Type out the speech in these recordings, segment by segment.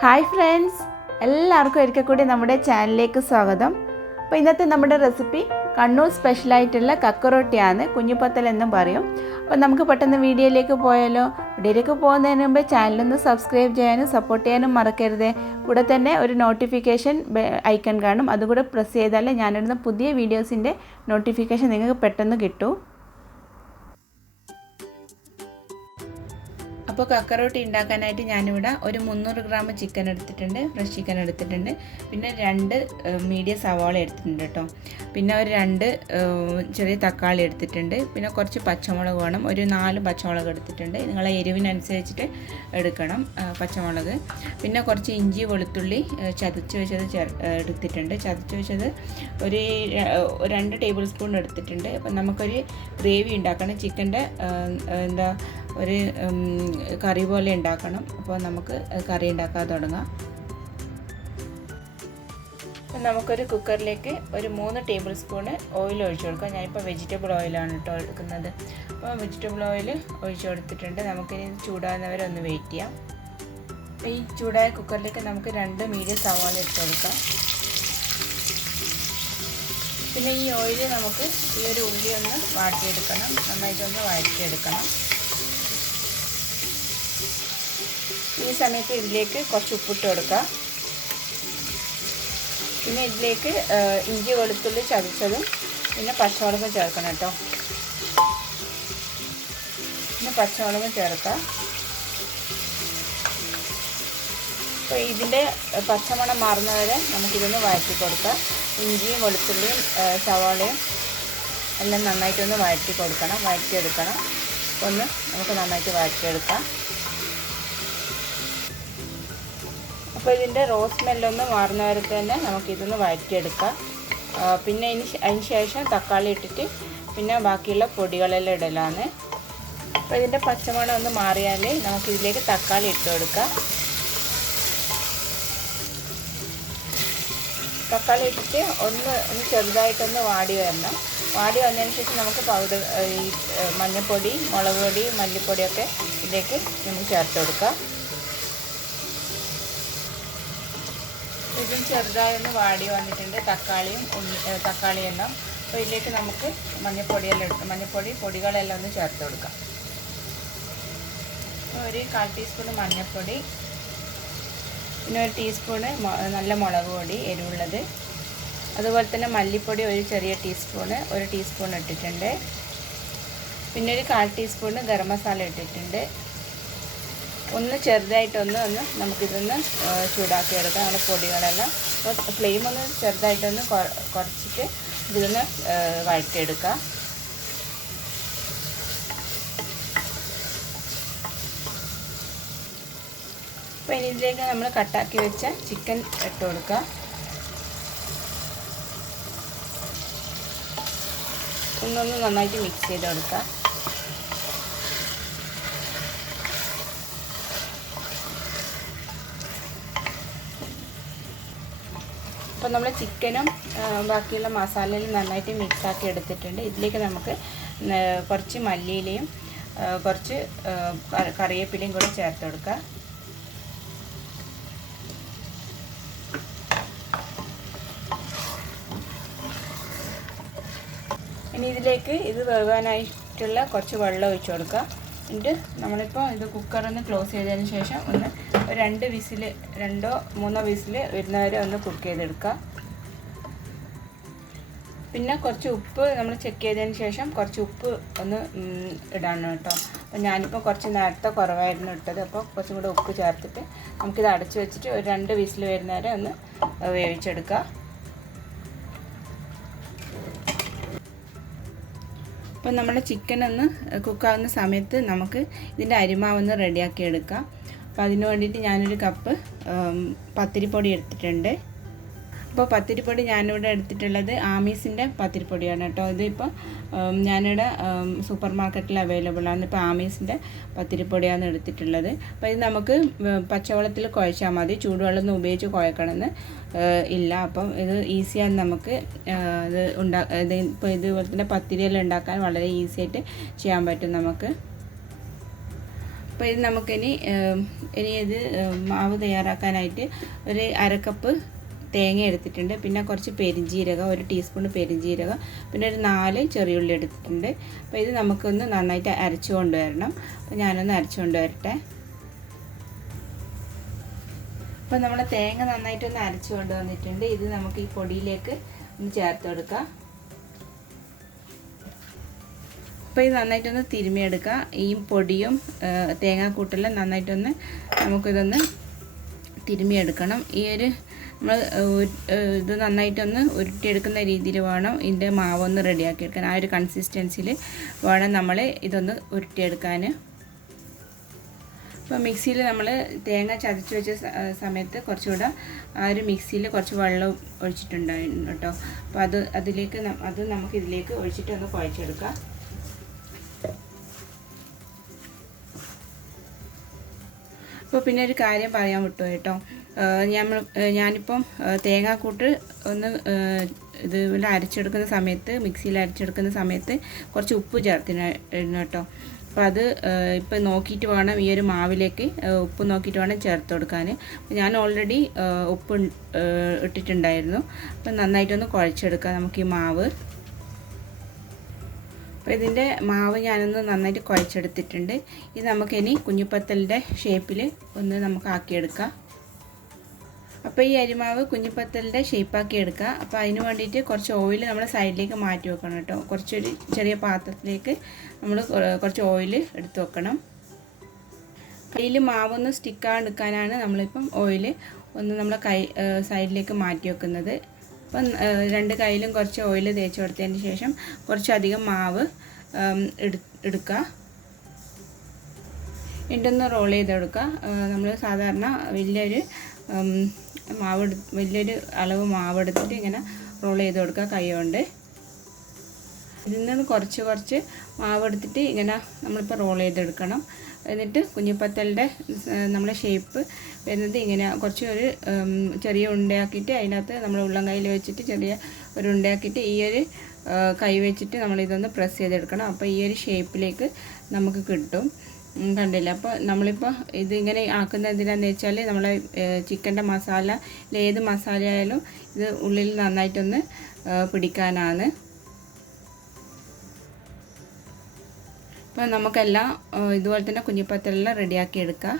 Hi friends, എല്ലാവർക്കും ഒരിക്കൽ കൂടി നമ്മുടെ ചാനലിലേക്ക് സ്വാഗതം. അപ്പോൾ ഇന്നത്തെ നമ്മുടെ റെസിപ്പി കണ്ണൂർ സ്പെഷ്യലായിട്ടുള്ള കക്കറൊട്ടിയാണ്, കുഞ്ഞിപ്പത്തൽ എന്നും പറയും. അപ്പോൾ നമുക്ക് പെട്ടെന്ന് വീഡിയോയിലേക്ക് പോയാലോ. വീഡിയോയിലേക്ക് പോകുന്നതിന് മുമ്പ് ചാനലൊന്ന് സബ്സ്ക്രൈബ് ചെയ്യാനും സപ്പോർട്ട് ചെയ്യാനും മറക്കരുത്. കൂടെ തന്നെ ഒരു നോട്ടിഫിക്കേഷൻ ഐക്കൺ കാണും, അതുകൂടെ പ്രസ് ചെയ്താൽ ഞാനിടുന്ന പുതിയ വീഡിയോസിൻ്റെ നോട്ടിഫിക്കേഷൻ നിങ്ങൾക്ക് പെട്ടെന്ന് കിട്ടും. അപ്പോൾ കക്കറോട്ടി ഉണ്ടാക്കാനായിട്ട് ഞാനിവിടെ ഒരു 300 ഗ്രാം ചിക്കൻ എടുത്തിട്ടുണ്ട്, ഫ്രഷ് ചിക്കൻ എടുത്തിട്ടുണ്ട്. പിന്നെ 2 മീഡിയം സവാള എടുത്തിട്ടുണ്ട് കേട്ടോ. പിന്നെ ഒരു 2 ചെറിയ തക്കാളി എടുത്തിട്ടുണ്ട്. പിന്നെ കുറച്ച് പച്ചമുളക് വേണം, ഒരു 4 പച്ചമുളക് എടുത്തിട്ടുണ്ട്. നിങ്ങളെ എരിവിനനുസരിച്ചിട്ട് എടുക്കണം പച്ചമുളക്. പിന്നെ കുറച്ച് ഇഞ്ചി വെളുത്തുള്ളി ചതച്ച് വെച്ചത് എടുത്തിട്ടുണ്ട്. ചതച്ച് വെച്ചത് ഒരു 2 ടേബിൾ സ്പൂൺ എടുത്തിട്ടുണ്ട്. അപ്പം നമുക്കൊരു ഗ്രേവി ഉണ്ടാക്കണം, ചിക്കൻ്റെ ഒരു കറി പോലെ ഉണ്ടാക്കണം. അപ്പോൾ നമുക്ക് കറി ഉണ്ടാക്കാൻ തുടങ്ങാം. അപ്പോൾ നമുക്കൊരു കുക്കറിലേക്ക് ഒരു 3 ടേബിൾ സ്പൂണ് ഓയിൽ ഒഴിച്ചു കൊടുക്കാം. ഞാനിപ്പോൾ വെജിറ്റബിൾ ഓയിലാണ് കേട്ടോ എടുക്കുന്നത്. അപ്പോൾ വെജിറ്റബിൾ ഓയിൽ ഒഴിച്ചു കൊടുത്തിട്ടുണ്ട്. നമുക്കിനി ചൂടാകുന്നവരെ ഒന്ന് വെയിറ്റ് ചെയ്യാം. അപ്പോൾ ഈ ചൂടായ കുക്കറിലേക്ക് നമുക്ക് 2 മീഡിയം സവാള ഇട്ട് കൊടുക്കാം. പിന്നെ ഈ ഓയിൽ നമുക്ക് ഈ ഒരു ഉള്ളി ഒന്ന് വാട്ടിയെടുക്കണം, നന്നായിട്ടൊന്ന് വഴറ്റിയെടുക്കണം. ഈ സമയത്ത് ഇതിലേക്ക് കുറച്ച് ഉപ്പിട്ട് കൊടുക്കുക. പിന്നെ ഇതിലേക്ക് ഇഞ്ചി വെളുത്തുള്ളി ചതച്ചതും പിന്നെ പച്ചമുളകും ചേർക്കണം കേട്ടോ. പിന്നെ പച്ചമുളകും ചേർക്കുക. അപ്പോൾ ഇതിൻ്റെ പച്ചമണം മാറുന്നവരെ നമുക്കിതൊന്ന് വഴറ്റി കൊടുക്കാം. ഇഞ്ചിയും വെളുത്തുള്ളിയും സവാളയും എല്ലാം നന്നായിട്ടൊന്ന് വഴറ്റിയെടുക്കണം. ഒന്ന് നമുക്ക് നന്നായിട്ട് വഴറ്റിയെടുക്കാം. അപ്പോൾ ഇതിൻ്റെ റോസ് സ്മെല്ലൊന്ന് മാറുന്നവർക്ക് തന്നെ നമുക്കിതൊന്ന് വഴറ്റിയെടുക്കാം. പിന്നെ അതിന് ശേഷം തക്കാളി ഇട്ടിട്ട് പിന്നെ ബാക്കിയുള്ള പൊടികളെല്ലാം ഇടലാണ്. അപ്പോൾ ഇതിൻ്റെ പച്ചമണം ഒന്ന് മാറിയാൽ നമുക്കിതിലേക്ക് തക്കാളി ഇട്ട് കൊടുക്കാം. തക്കാളി ഇട്ടിട്ട് ഒന്ന് ചെറുതായിട്ടൊന്ന് വാടി വരണം. വാടി വന്നതിന് ശേഷം നമുക്ക് പൗഡർ ഈ മഞ്ഞൾപ്പൊടി, മുളക് പൊടി, മല്ലിപ്പൊടിയൊക്കെ ഇതിലേക്ക് നമുക്ക് ചേർത്ത് കൊടുക്കാം. ഇതും ചെറുതായൊന്ന് വാടി വന്നിട്ടുണ്ട്, തക്കാളിയെല്ലാം. അപ്പോൾ ഇതിലേക്ക് നമുക്ക് മഞ്ഞൾപ്പൊടി പൊടികളെല്ലാം ഒന്ന് ചേർത്ത് കൊടുക്കാം. ഒരു 1/4 ടീസ്പൂൺ മഞ്ഞൾപ്പൊടി, പിന്നെ 1 ടീസ്പൂണ് നല്ല മുളക് പൊടി എരിവുള്ളത്, അതുപോലെ തന്നെ മല്ലിപ്പൊടി ഒരു ചെറിയ ടീസ്പൂണ് 1 ടീസ്പൂൺ ഇട്ടിട്ടുണ്ട്. പിന്നെ ഒരു 1/4 ടീസ്പൂണ് ഗരം മസാല ഇട്ടിട്ടുണ്ട്. ഒന്ന് ചെറുതായിട്ടൊന്ന് നമുക്കിതൊന്ന് ചൂടാക്കി എടുക്കാം, നമ്മുടെ പൊടികളെല്ലാം. അപ്പോൾ ഫ്ലെയിം ഒന്ന് ചെറുതായിട്ടൊന്ന് കുറച്ചിട്ട് ഇതൊന്ന് വഴറ്റിയെടുക്കാം. അപ്പോൾ ഇനി ഇതിലേക്ക് നമ്മൾ കട്ടാക്കി വെച്ച ചിക്കൻ ഇട്ട് കൊടുക്കുക. ഒന്നൊന്ന് നന്നായിട്ട് മിക്സ് ചെയ്ത് കൊടുക്കുക. അപ്പോൾ നമ്മൾ ചിക്കനും ബാക്കിയുള്ള മസാലയും നന്നായിട്ട് മിക്സാക്കി എടുത്തിട്ടുണ്ട്. ഇതിലേക്ക് നമുക്ക് കുറച്ച് മല്ലിയിലയും കുറച്ച് കറിവേപ്പിലയും കൂടി ചേർത്ത് കൊടുക്കുക. ഇനി ഇതിലേക്ക് ഇത് വേവാനായിട്ടുള്ള കുറച്ച് വെള്ളം ഒഴിച്ച് കൊടുക്കുക. എന്നിട്ട് നമ്മളിപ്പോൾ ഇത് കുക്കറൊന്ന് ക്ലോസ് ചെയ്തതിന് ശേഷം ഒന്ന് 2 വിസിൽ 2 3 വിസിൽ വരുന്നവരെ ഒന്ന് കുക്ക് ചെയ്തെടുക്കുക. പിന്നെ കുറച്ച് ഉപ്പ് നമ്മൾ ചെക്ക് ചെയ്തതിന് ശേഷം കുറച്ച് ഉപ്പ് ഒന്ന് ഇടണം കേട്ടോ. അപ്പോൾ ഞാനിപ്പോൾ കുറച്ച് നേരത്തെ കുറവായിരുന്നു ഇട്ടത്, അപ്പോൾ കുറച്ചും കൂടെ ഉപ്പ് ചേർത്തിട്ട് നമുക്കിത് അടച്ച് വെച്ചിട്ട് ഒരു 2 വിസിൽ വരുന്നവരെ ഒന്ന് വേവിച്ചെടുക്കുക. അപ്പോൾ നമ്മുടെ ചിക്കൻ ഒന്ന് കുക്കാവുന്ന സമയത്ത് നമുക്ക് ഇതിൻ്റെ അരിമാവൊന്ന് റെഡിയാക്കി എടുക്കാം. അപ്പോൾ അതിന് വേണ്ടിയിട്ട് ഞാനൊരു കപ്പ് പത്തിരിപ്പൊടി എടുത്തിട്ടുണ്ട്. അപ്പോൾ പത്തിരിപ്പൊടി ഞാനിവിടെ എടുത്തിട്ടുള്ളത് ആമീസിൻ്റെ പത്തിരിപ്പൊടിയാണ് കേട്ടോ. ഇതിപ്പോൾ ഞാനിവിടെ സൂപ്പർ മാർക്കറ്റിൽ അവൈലബിൾ ആണ്. ഇപ്പോൾ ആമീസിൻ്റെ പത്തിരിപ്പൊടിയാണ് എടുത്തിട്ടുള്ളത്. അപ്പോൾ ഇത് നമുക്ക് പച്ചവെള്ളത്തിൽ കുഴച്ചാൽ മതി, ചൂടുവെള്ളം ഉപയോഗിച്ച് കുഴക്കണമെന്ന് ഇല്ല. അപ്പം ഇത് ഈസിയാണ് നമുക്ക് ഇത് ഇപ്പോൾ ഇതുപോലെ തന്നെ പത്തിരിയെല്ലാം ഉണ്ടാക്കാൻ വളരെ ഈസി ആയിട്ട് ചെയ്യാൻ പറ്റും നമുക്ക്. അപ്പോൾ ഇത് നമുക്കിനി ഇത് മാവ് തയ്യാറാക്കാനായിട്ട് ഒരു അരക്കപ്പ് തേങ്ങ എടുത്തിട്ടുണ്ട്, പിന്നെ കുറച്ച് പെരിഞ്ജീരകം, 1 ടീസ്പൂൺ പെരിഞ്ജീരകം, പിന്നെ ഒരു 4 ചെറിയുള്ളി എടുത്തിട്ടുണ്ട്. അപ്പോൾ ഇത് നമുക്കൊന്ന് നന്നായിട്ട് അരച്ചു കൊണ്ടുവരണം. അപ്പോൾ ഞാനൊന്ന് അരച്ചു കൊണ്ടുവരട്ടെ. അപ്പോൾ നമ്മൾ തേങ്ങ നന്നായിട്ടൊന്ന് അരച്ചു കൊണ്ടുവന്നിട്ടുണ്ട്. ഇത് നമുക്ക് ഈ പൊടിയിലേക്ക് ഒന്ന് ചേർത്ത് കൊടുക്കാം. അപ്പോൾ ഇത് നന്നായിട്ടൊന്ന് തിരുമിയെടുക്കുക. ഈ പൊടിയും തേങ്ങാക്കൂട്ടെല്ലാം നന്നായിട്ടൊന്ന് നമുക്കിതൊന്ന് തിരുമിയെടുക്കണം. ഈ ഒരു നമ്മൾ ഇത് നന്നായിട്ടൊന്ന് ഉരുട്ടിയെടുക്കുന്ന രീതിയിൽ വേണം ഇതിൻ്റെ മാവൊന്ന് റെഡിയാക്കി എടുക്കാൻ. ആ ഒരു കൺസിസ്റ്റൻസിയിൽ വേണം നമ്മൾ ഇതൊന്ന് ഉരുട്ടിയെടുക്കാൻ. അപ്പോൾ മിക്സിയിൽ നമ്മൾ തേങ്ങ ചതച്ച് വെച്ച സമയത്ത് കുറച്ചുകൂടെ ആ ഒരു മിക്സിയിൽ കുറച്ച് വെള്ളം ഒഴിച്ചിട്ടുണ്ടായിരുന്നു കേട്ടോ. അപ്പോൾ അത് നമുക്ക് ഇതിലേക്ക് ഒഴിച്ചിട്ട് ഒന്ന് കുഴച്ചെടുക്കാം. അപ്പോൾ പിന്നെ ഒരു കാര്യം പറയാൻ വിട്ടു കേട്ടോ. ഞാനിപ്പം തേങ്ങാക്കൂട്ട് ഒന്ന് ഇതുപോലെ അരച്ചെടുക്കുന്ന സമയത്ത്, മിക്സിയിൽ അരച്ചെടുക്കുന്ന സമയത്ത് കുറച്ച് ഉപ്പ് ചേർത്തിരുന്നു കേട്ടോ. അപ്പോൾ അത് ഇപ്പം നോക്കിയിട്ട് വേണം ഈ ഒരു മാവിലേക്ക് ഉപ്പ് നോക്കിയിട്ട് വേണം ചേർത്ത് കൊടുക്കാൻ. ഞാൻ ഓൾറെഡി ഉപ്പ് ഇട്ടിട്ടുണ്ടായിരുന്നു. അപ്പം നന്നായിട്ടൊന്ന് കുഴച്ചെടുക്കാം നമുക്ക് ഈ മാവ്. അപ്പോൾ ഇതിൻ്റെ മാവ് ഞാനൊന്ന് നന്നായിട്ട് കുഴച്ചെടുത്തിട്ടുണ്ട്. ഇത് നമുക്കിനി കുഞ്ഞിപ്പത്തലിൻ്റെ ഷേപ്പിൽ ഒന്ന് നമുക്ക് ആക്കിയെടുക്കാം. അപ്പോൾ ഈ അരിമാവ് കുഞ്ഞിപ്പത്തലിൻ്റെ ഷേപ്പാക്കി എടുക്കുക. അപ്പോൾ അതിന് വേണ്ടിയിട്ട് കുറച്ച് ഓയിൽ നമ്മൾ സൈഡിലേക്ക് മാറ്റി വെക്കണം കേട്ടോ. കുറച്ചൊരു ചെറിയ പാത്രത്തിലേക്ക് നമ്മൾ കുറച്ച് ഓയിൽ എടുത്ത് വെക്കണം. കയ്യിൽ മാവൊന്ന് സ്റ്റിക്കാകാണ്ടിരിക്കാനാണ് നമ്മളിപ്പം ഓയിൽ ഒന്ന് നമ്മളെ സൈഡിലേക്ക് മാറ്റി വെക്കുന്നത്. അപ്പം 2 കൈയിലും കുറച്ച് ഓയിൽ തേച്ച് കൊടുത്തതിന് ശേഷം കുറച്ചധികം മാവ് എടുക്കുക. ഇതൊന്ന് റോൾ ചെയ്തെടുക്കുക. നമ്മൾ സാധാരണ വലിയൊരു അളവ് മാവ് എടുത്തിട്ട് ഇങ്ങനെ റോൾ ചെയ്ത് കൊടുക്കുക കൈ കൊണ്ട്. ഇതിൽ നിന്ന് കുറച്ച് മാവ് എടുത്തിട്ട് ഇങ്ങനെ നമ്മളിപ്പോൾ റോൾ ചെയ്തെടുക്കണം. എന്നിട്ട് കുഞ്ഞിപ്പത്തലിൻ്റെ നമ്മളെ ഷേപ്പ് വരുന്നത് ഇങ്ങനെ ഒരു ചെറിയ ഉണ്ടയാക്കിയിട്ട് അതിനകത്ത് നമ്മൾ ഉള്ളം കയ്യിൽ വെച്ചിട്ട് ചെറിയ ഒരു ഉണ്ടയാക്കിയിട്ട് ഈ ഒരു കൈ വെച്ചിട്ട് നമ്മളിതൊന്ന് പ്രസ് ചെയ്തെടുക്കണം. അപ്പോൾ ഈ ഒരു ഷേപ്പിലേക്ക് നമുക്ക് കിട്ടും. കണ്ടില്ല? അപ്പോൾ നമ്മളിപ്പോൾ ഇതിങ്ങനെ ആക്കുന്ന എന്തിനാണെന്ന് വെച്ചാൽ നമ്മളെ ചിക്കൻ്റെ മസാല, ഏത് മസാല ആയാലും ഇത് ഉള്ളിൽ നന്നായിട്ടൊന്ന് പിടിക്കാനാണ്. അപ്പോൾ നമുക്കെല്ലാം ഇതുപോലെ തന്നെ കുഞ്ഞിപ്പത്തലെല്ലാം റെഡിയാക്കി എടുക്കാം.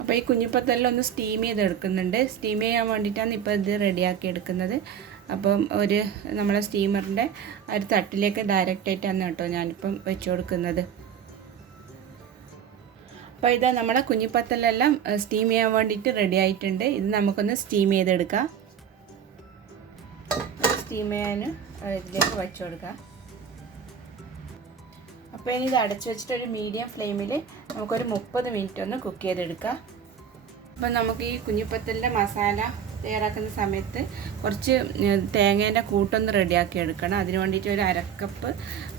അപ്പോൾ ഈ കുഞ്ഞിപ്പത്തലെല്ലാം ഒന്ന് സ്റ്റീം ചെയ്തെടുക്കുന്നുണ്ട്. സ്റ്റീം ചെയ്യാൻ വേണ്ടിയിട്ടാണ് ഇപ്പോൾ ഇത് റെഡിയാക്കി എടുക്കുന്നത്. അപ്പം നമ്മളെ സ്റ്റീമറിൻ്റെ ഒരു തട്ടിലേക്ക് ഡയറക്റ്റായിട്ടാണ് കേട്ടോ ഞാനിപ്പം വെച്ച് കൊടുക്കുന്നത്. അപ്പോൾ ഇതാ നമ്മുടെ കുഞ്ഞിപ്പത്തലെല്ലാം സ്റ്റീം ചെയ്യാൻ വേണ്ടിയിട്ട് റെഡി ആയിട്ടുണ്ട്. ഇത് നമുക്കൊന്ന് സ്റ്റീം ചെയ്തെടുക്കാം. സ്റ്റീം ചെയ്യാൻ ഇതിലേക്ക് വെച്ച് കൊടുക്കാം. അപ്പോൾ ഇനി ഇത് അടച്ച് വെച്ചിട്ട് ഒരു മീഡിയം ഫ്ലെയിമിൽ നമുക്കൊരു 30 മിനിറ്റ് ഒന്ന് കുക്ക് ചെയ്തെടുക്കാം. അപ്പോൾ നമുക്ക് ഈ കുഞ്ഞിപ്പത്തലിൻ്റെ മസാല തയ്യാറാക്കുന്ന സമയത്ത് കുറച്ച് തേങ്ങേൻ്റെ കൂട്ടൊന്ന് റെഡിയാക്കി എടുക്കണം. അതിന് വേണ്ടിയിട്ട്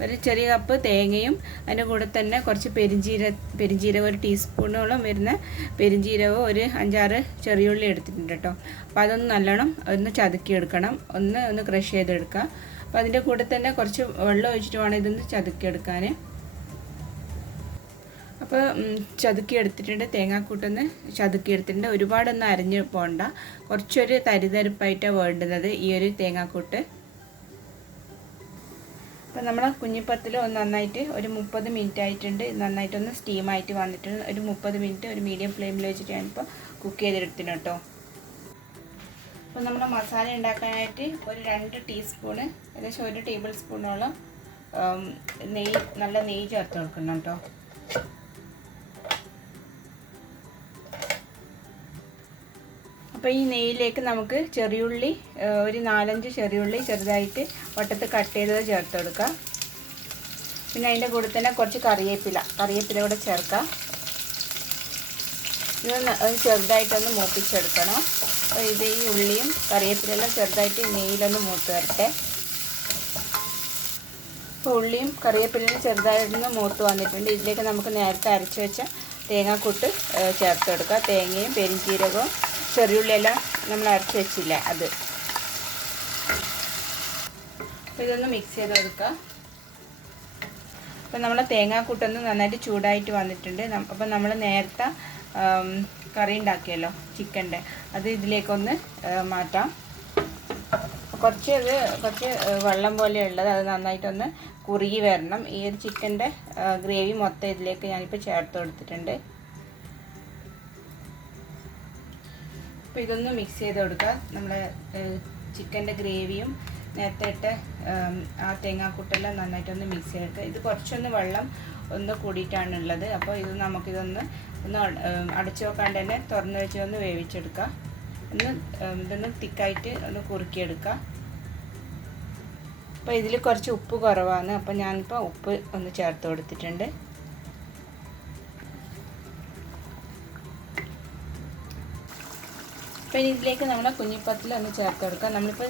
ഒരു ചെറിയ കപ്പ് തേങ്ങയും അതിൻ്റെ കൂടെ തന്നെ കുറച്ച് പെരിഞ്ജീരകം 1 ടീസ്പൂണോളം വരുന്ന പെരിഞ്ജീരകവും ഒരു 5-6 ചെറിയുള്ളി എടുത്തിട്ടുണ്ട് കേട്ടോ. അപ്പോൾ അതൊന്ന് നല്ലോണം ഒന്ന് ചതുക്കിയെടുക്കണം, ഒന്ന് ക്രഷ് ചെയ്തെടുക്കുക. അപ്പോൾ അതിൻ്റെ കൂടെ തന്നെ കുറച്ച് വെള്ളം ഒഴിച്ചിട്ട് വേണം ഇതൊന്ന് ചതുക്കിയെടുക്കാൻ. അപ്പോൾ ചതുക്കി എടുത്തിട്ടുണ്ട്, തേങ്ങാക്കൂട്ടൊന്ന് ചതുക്കി എടുത്തിട്ടുണ്ട്. ഒരുപാടൊന്നും അരിഞ്ഞ് പോകണ്ട, കുറച്ചൊരു തരിതരിപ്പായിട്ടാണ് വേണ്ടുന്നത് ഈ ഒരു തേങ്ങാക്കൂട്ട്. അപ്പോൾ നമ്മളെ കുഞ്ഞിപ്പത്തിൽ ഒന്ന് നന്നായിട്ട് ഒരു 30 മിനിറ്റ് ആയിട്ടുണ്ട്. നന്നായിട്ടൊന്ന് സ്റ്റീമായിട്ട് വന്നിട്ടുണ്ട്. ഒരു 30 മിനിറ്റ് ഒരു മീഡിയം ഫ്ലെയിമിൽ വെച്ചിട്ട് ഞാനിപ്പോൾ കുക്ക് ചെയ്തെടുത്തിന് കേട്ടോ. അപ്പോൾ നമ്മുടെ മസാല ഉണ്ടാക്കാനായിട്ട് ഒരു 2 ടീസ്പൂണ്, ഏകദേശം 1 ടേബിൾ സ്പൂണോളം നല്ല നെയ്യ് ചേർത്ത് കൊടുക്കണം കേട്ടോ. അപ്പോൾ ഈ നെയ്യിലേക്ക് നമുക്ക് ചെറിയുള്ളി, ഒരു 4-5 ചെറിയുള്ളി ചെറുതായിട്ട് വട്ടത്ത് കട്ട് ചെയ്തത് ചേർത്ത് കൊടുക്കാം. പിന്നെ അതിൻ്റെ കൂടെ തന്നെ കുറച്ച് കറിവേപ്പില കൂടെ ചേർക്കാം. ഇത് ചെറുതായിട്ടൊന്ന് മൂപ്പിച്ചെടുക്കണം. അപ്പോൾ ഈ ഉള്ളിയും കറിവേപ്പിലെല്ലാം ചെറുതായിട്ട് നെയ്യിലൊന്ന് മൂത്ത് വരട്ടെ. അപ്പോൾ ഉള്ളിയും കറിവേപ്പിലയും ചെറുതായിട്ടൊന്ന് മൂത്ത് വന്നിട്ടുണ്ട്. ഇതിലേക്ക് നമുക്ക് നേരത്തെ അരച്ച് വെച്ച തേങ്ങാക്കൂട്ട് ചേർത്ത് കൊടുക്കുക. തേങ്ങയും പെരിഞ്ജീരകവും ചെറിയുള്ളിയെല്ലാം നമ്മൾ അരച്ച് വെച്ചില്ല അത്. അപ്പോൾ ഇതൊന്ന് മിക്സ് ചെയ്ത് കൊടുക്കുക. അപ്പോൾ നമ്മളെ തേങ്ങാക്കൂട്ടൊന്ന് നന്നായിട്ട് ചൂടായിട്ട് വന്നിട്ടുണ്ട്. അപ്പോൾ നമ്മൾ നേരത്തെ കറി ഉണ്ടാക്കിയല്ലോ ചിക്കൻ്റെ, അത് ഇതിലേക്കൊന്ന് മാറ്റാം. കുറച്ച് വെള്ളം പോലെയുള്ളത് അത് നന്നായിട്ടൊന്ന് കുറുകി വരണം. ഈ ഒരു ചിക്കൻ്റെ ഗ്രേവി മൊത്തം ഇതിലേക്ക് ഞാനിപ്പോൾ ചേർത്ത് കൊടുത്തിട്ടുണ്ട്. അപ്പോൾ ഇതൊന്ന് മിക്സ് ചെയ്ത് കൊടുക്കുക. നമ്മുടെ ചിക്കൻ്റെ ഗ്രേവിയും നേരത്തെ ഇട്ട് ആ തേങ്ങാക്കൂട്ടെല്ലാം നന്നായിട്ടൊന്ന് മിക്സ് ചെയ്തെടുക്കുക. ഇത് കുറച്ചൊന്ന് വെള്ളം ഒന്ന് കൂടിയിട്ടാണുള്ളത്. അപ്പോൾ ഇത് നമുക്കിതൊന്ന് അടച്ചു വെക്കാണ്ട് തന്നെ തുറന്ന് വെച്ച് ഒന്ന് വേവിച്ചെടുക്കുക. ഇതൊന്ന് തിക്കായിട്ട് ഒന്ന് കുറുക്കിയെടുക്കുക. അപ്പോൾ ഇതിൽ കുറച്ച് ഉപ്പ് കുറവാണ്, അപ്പോൾ ഞാനിപ്പോൾ ഉപ്പ് ഒന്ന് ചേർത്ത് കൊടുത്തിട്ടുണ്ട്. അപ്പോൾ ഇതിലേക്ക് നമ്മൾ കുഞ്ഞിപ്പത്തിൽ ഒന്ന് ചേർത്ത് കൊടുക്കുക. നമ്മളിപ്പോൾ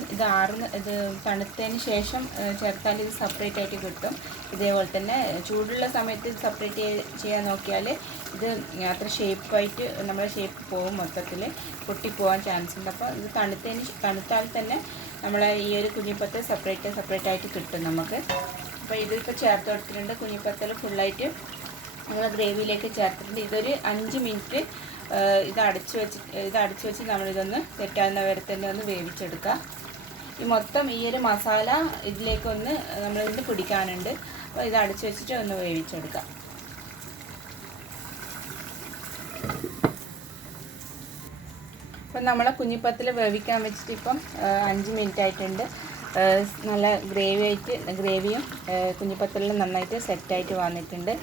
ഇത് തണുത്തതിന് ശേഷം ചേർത്താൽ ഇത് സെപ്പറേറ്റ് ആയിട്ട് കിട്ടും. ഇതേപോലെ തന്നെ ചൂടുള്ള സമയത്ത് ഇത് സെപ്പറേറ്റ് ചെയ്യാൻ നോക്കിയാൽ ഇത് അത്ര ഷേപ്പായിട്ട് നമ്മുടെ ഷേപ്പ് പോകും, മൊത്തത്തിൽ പൊട്ടിപ്പോകാൻ ചാൻസ് ഉണ്ട്. അപ്പോൾ ഇത് തണുത്താൽ തന്നെ നമ്മളെ ഈ ഒരു കുഞ്ഞിപ്പത്തിൽ സെപ്പറേറ്റ് ആയിട്ട് കിട്ടും നമുക്ക്. അപ്പോൾ ഇതിപ്പോൾ ചേർത്ത് കൊടുത്തിട്ടുണ്ട്. കുഞ്ഞിപ്പത്തിൽ ഫുള്ളായിട്ട് നമ്മൾ ഗ്രേവിയിലേക്ക് ചേർത്തിട്ടുണ്ട്. ഇതൊരു 5 മിനിറ്റ് ഇത് അടച്ചു വെച്ച് നമ്മളിതൊന്ന് സെറ്റാകുന്ന വരെ തന്നെ ഒന്ന് വേവിച്ചെടുക്കുക. ഈ ഒരു മസാല ഇതിലേക്കൊന്ന് നമ്മളിതിന് പിടിക്കാനുണ്ട്. അപ്പോൾ ഇത് അടച്ചു വെച്ചിട്ട് ഒന്ന് വേവിച്ചെടുക്കാം. അപ്പം നമ്മളെ കുഞ്ഞിപ്പത്തിൽ വേവിക്കാൻ വെച്ചിട്ട് ഇപ്പം 5 മിനിറ്റ് ആയിട്ടുണ്ട്. നല്ല ഗ്രേവിയും കുഞ്ഞിപ്പത്തലിലും നന്നായിട്ട് സെറ്റായിട്ട് വന്നിട്ടുണ്ട്.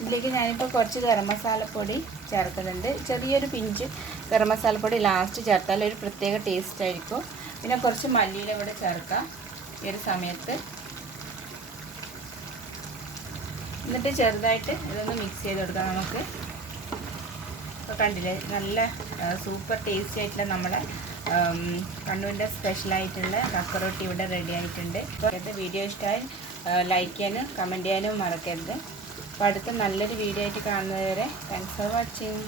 ഇതിലേക്ക് ഞാനിപ്പോൾ കുറച്ച് ഗരം മസാലപ്പൊടി ചേർക്കുന്നുണ്ട്. ചെറിയൊരു പിഞ്ച് ഗരം മസാലപ്പൊടി ലാസ്റ്റ് ചേർത്താൽ ഒരു പ്രത്യേക ടേസ്റ്റ് ആയിരിക്കും. പിന്നെ കുറച്ച് മല്ലിയില ഇവിടെ ചേർക്കാം ഈ ഒരു സമയത്ത്. എന്നിട്ട് ചെറുതായിട്ട് ഇതൊന്ന് മിക്സ് ചെയ്ത് കൊടുക്കാം നമുക്ക്. ഇപ്പോൾ കണ്ടില്ലേ, നല്ല സൂപ്പർ ടേസ്റ്റി ആയിട്ടുള്ള നമ്മുടെ കണ്ണൂരിൻ്റെ സ്പെഷ്യലായിട്ടുള്ള കക്കറൊട്ടി ഇവിടെ റെഡി ആയിട്ടുണ്ട്. അപ്പോൾ വീഡിയോ ഇഷ്ടമായി ലൈക്ക് ചെയ്യാനും കമൻറ്റ് ചെയ്യാനും മറക്കരുത്. അപ്പോൾ അടുത്ത നല്ലൊരു വീഡിയോ ആയിട്ട് കാണുന്നതുവരെ താങ്ക്സ് ഫോർ വാച്ചിങ്.